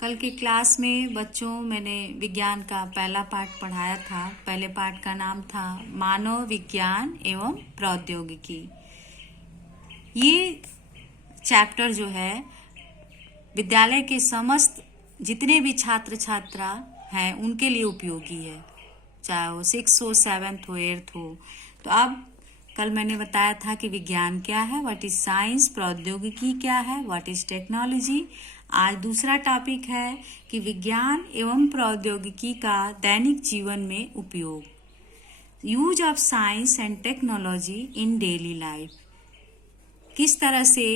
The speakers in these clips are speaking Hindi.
कल के क्लास में बच्चों मैंने विज्ञान का पहला पाठ पढ़ाया था। पहले पाठ का नाम था मानव विज्ञान एवं प्रौद्योगिकी। ये चैप्टर जो है विद्यालय के समस्त जितने भी छात्र छात्रा हैं उनके लिए उपयोगी है, चाहे वो 6 हो, 7th हो, 8th हो। तो अब कल मैंने बताया था कि विज्ञान क्या है, व्हाट इज साइंस, प्रौद्योगिकी क्या है, व्हाट इज टेक्नोलॉजी। आज दूसरा टॉपिक है कि विज्ञान एवं प्रौद्योगिकी का दैनिक जीवन में उपयोग, use of science and technology in daily life. किस तरह से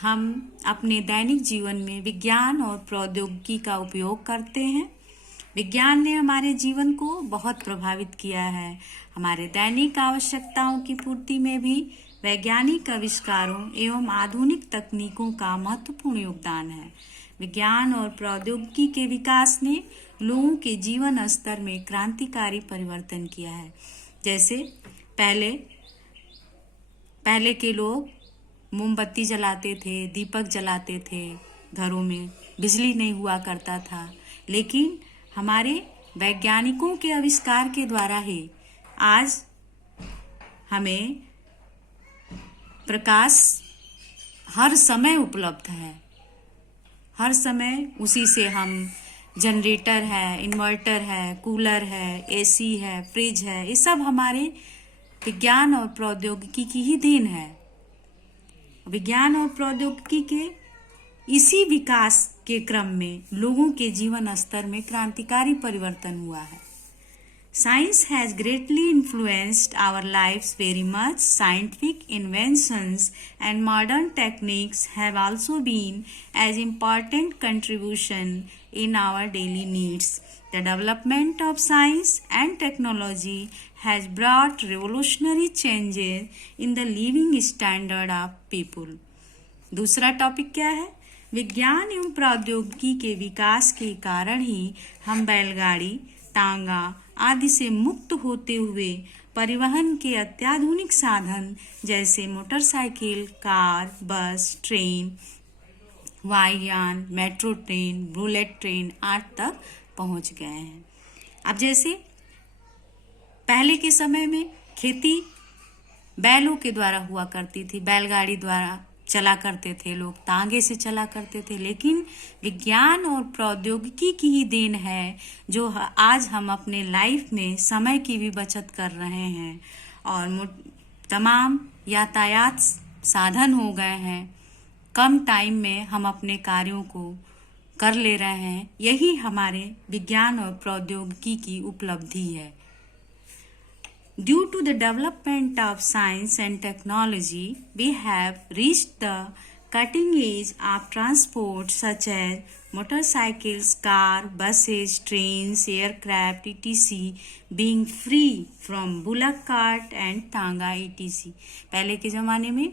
हम अपने दैनिक जीवन में विज्ञान और प्रौद्योगिकी का उपयोग करते हैं। विज्ञान ने हमारे जीवन को बहुत प्रभावित किया है। हमारे दैनिक आवश्यकताओं की पूर्ति में भी वैज्ञानिक आविष्कारों एवं आधुनिक तकनीकों का महत्वपूर्ण योगदान है। विज्ञान और प्रौद्योगिकी के विकास ने लोगों के जीवन स्तर में क्रांतिकारी परिवर्तन किया है। जैसे पहले के लोग मोमबत्ती जलाते थे, दीपक जलाते थे, घरों में बिजली नहीं हुआ करता था, लेकिन हमारे वैज्ञानिकों के आविष्कार के द्वारा ही आज हमें प्रकाश हर समय उपलब्ध है। हर समय उसी से हम जनरेटर है, इन्वर्टर है, कूलर है, एसी है, फ्रिज है, ये सब हमारे विज्ञान और प्रौद्योगिकी की ही देन है। विज्ञान और प्रौद्योगिकी के इसी विकास के क्रम में लोगों के जीवन स्तर में क्रांतिकारी परिवर्तन हुआ है। Science has greatly influenced our lives very much. Scientific inventions and modern techniques have also been as important contribution in our daily needs. The development of science and technology has brought revolutionary changes in the living standard of people. दूसरा टॉपिक क्या है? विज्ञान एवं प्रौद्योगिकी के विकास के कारण ही हम बैलगाड़ी, टांगा आदि से मुक्त होते हुए परिवहन के अत्याधुनिक साधन जैसे मोटरसाइकिल, कार, बस, ट्रेन, वायुयान, मेट्रो ट्रेन, बुलेट ट्रेन आदि तक पहुंच गए हैं। अब जैसे पहले के समय में खेती बैलों के द्वारा हुआ करती थी, बैलगाड़ी द्वारा चला करते थे लोग, तांगे से चला करते थे, लेकिन विज्ञान और प्रौद्योगिकी की ही देन है जो आज हम अपने लाइफ में समय की भी बचत कर रहे हैं और तमाम यातायात साधन हो गए हैं। कम टाइम में हम अपने कार्यों को कर ले रहे हैं। यही हमारे विज्ञान और प्रौद्योगिकी की उपलब्धि है। Due to the development of science and technology, we have reached the cutting edge of transport such as motorcycles, car, buses, trains, aircraft, etc. being free from bullock cart and tanga etc. पहले के ज़माने में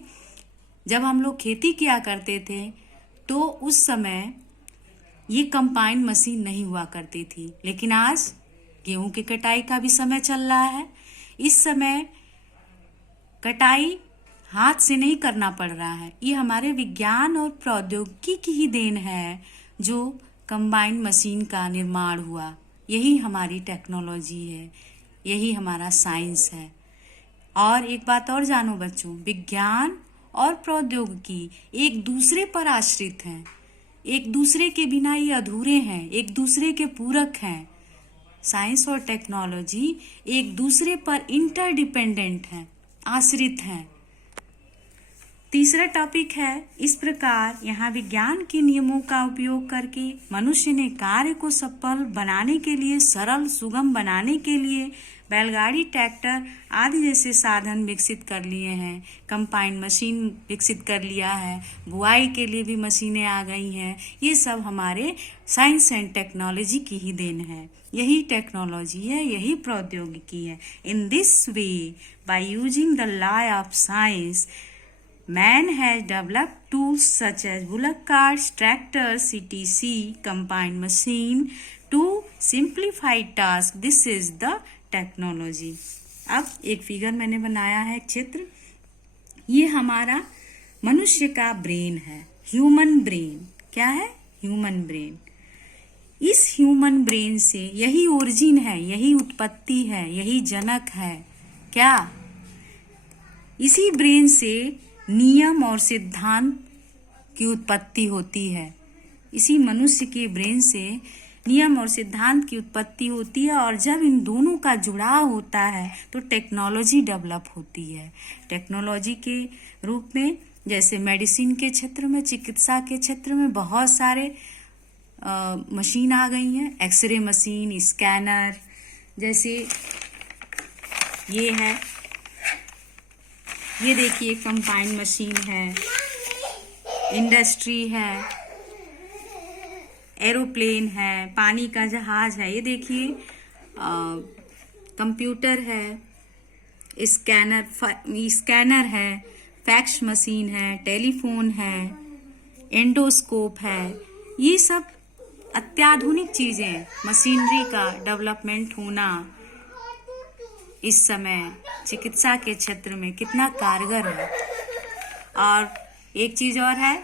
जब हम लोग खेती किया करते थे तो उस समय ये कंबाइन मशीन नहीं हुआ करती थी, लेकिन आज गेहूं की कटाई का भी समय चल रहा है। इस समय कटाई हाथ से नहीं करना पड़ रहा है। ये हमारे विज्ञान और प्रौद्योगिकी की ही देन है जो कंबाइन मशीन का निर्माण हुआ। यही हमारी टेक्नोलॉजी है, यही हमारा साइंस है। और एक बात और जानो बच्चों, विज्ञान और प्रौद्योगिकी एक दूसरे पर आश्रित हैं, एक दूसरे के बिना ये अधूरे हैं, एक दूसरे के पूरक हैं। साइंस और टेक्नोलॉजी एक दूसरे पर इंटरडिपेंडेंट हैं, आश्रित हैं। तीसरा टॉपिक है, इस प्रकार यहाँ विज्ञान के नियमों का उपयोग करके मनुष्य ने कार्य को सफल बनाने के लिए, सरल सुगम बनाने के लिए बैलगाड़ी, ट्रैक्टर आदि जैसे साधन विकसित कर लिए हैं। कंबाइन मशीन विकसित कर लिया है, बुआई के लिए भी मशीनें आ गई हैं। ये सब हमारे साइंस एंड टेक्नोलॉजी की ही देन है। यही टेक्नोलॉजी है, यही प्रौद्योगिकी है। In this way, by using the law of science, man has developed tools such as bullock carts, tractors, etc., combine machine to simplify tasks. This is the technology. अब एक फिगर मैंने बनाया है, चित्र। ये हमारा मनुष्य का ब्रेन है, ह्यूमन ब्रेन। क्या है? Human brain. इस ह्यूमन ब्रेन से यही ओरिजिन है, यही उत्पत्ति है, यही जनक है। क्या इसी ब्रेन से नियम और सिद्धांत की उत्पत्ति होती है? इसी मनुष्य के ब्रेन से नियम और सिद्धांत की उत्पत्ति होती है, और जब इन दोनों का जुड़ाव होता है तो टेक्नोलॉजी डेवलप होती है। टेक्नोलॉजी के रूप में जैसे मेडिसिन के क्षेत्र में, चिकित्सा के क्षेत्र में बहुत सारे मशीन आ गई हैं। एक्सरे मशीन, स्कैनर, जैसे ये है, ये देखिए कंबाइन मशीन है, इंडस्ट्री है, एरोप्लेन है, पानी का जहाज है, ये देखिए कंप्यूटर है, स्कैनर है, फैक्स मशीन है, टेलीफोन है, एंडोस्कोप है। ये सब अत्याधुनिक चीजें, मशीनरी का डेवलपमेंट होना इस समय चिकित्सा के क्षेत्र में कितना कारगर है। और एक चीज और है,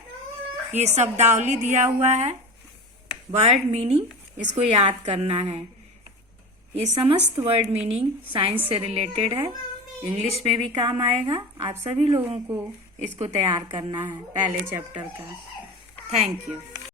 ये शब्दावली दिया हुआ है, वर्ड मीनिंग, इसको याद करना है। ये समस्त वर्ड मीनिंग साइंस से रिलेटेड है, इंग्लिश में भी काम आएगा। आप सभी लोगों को इसको तैयार करना है पहले चैप्टर का। Thank you.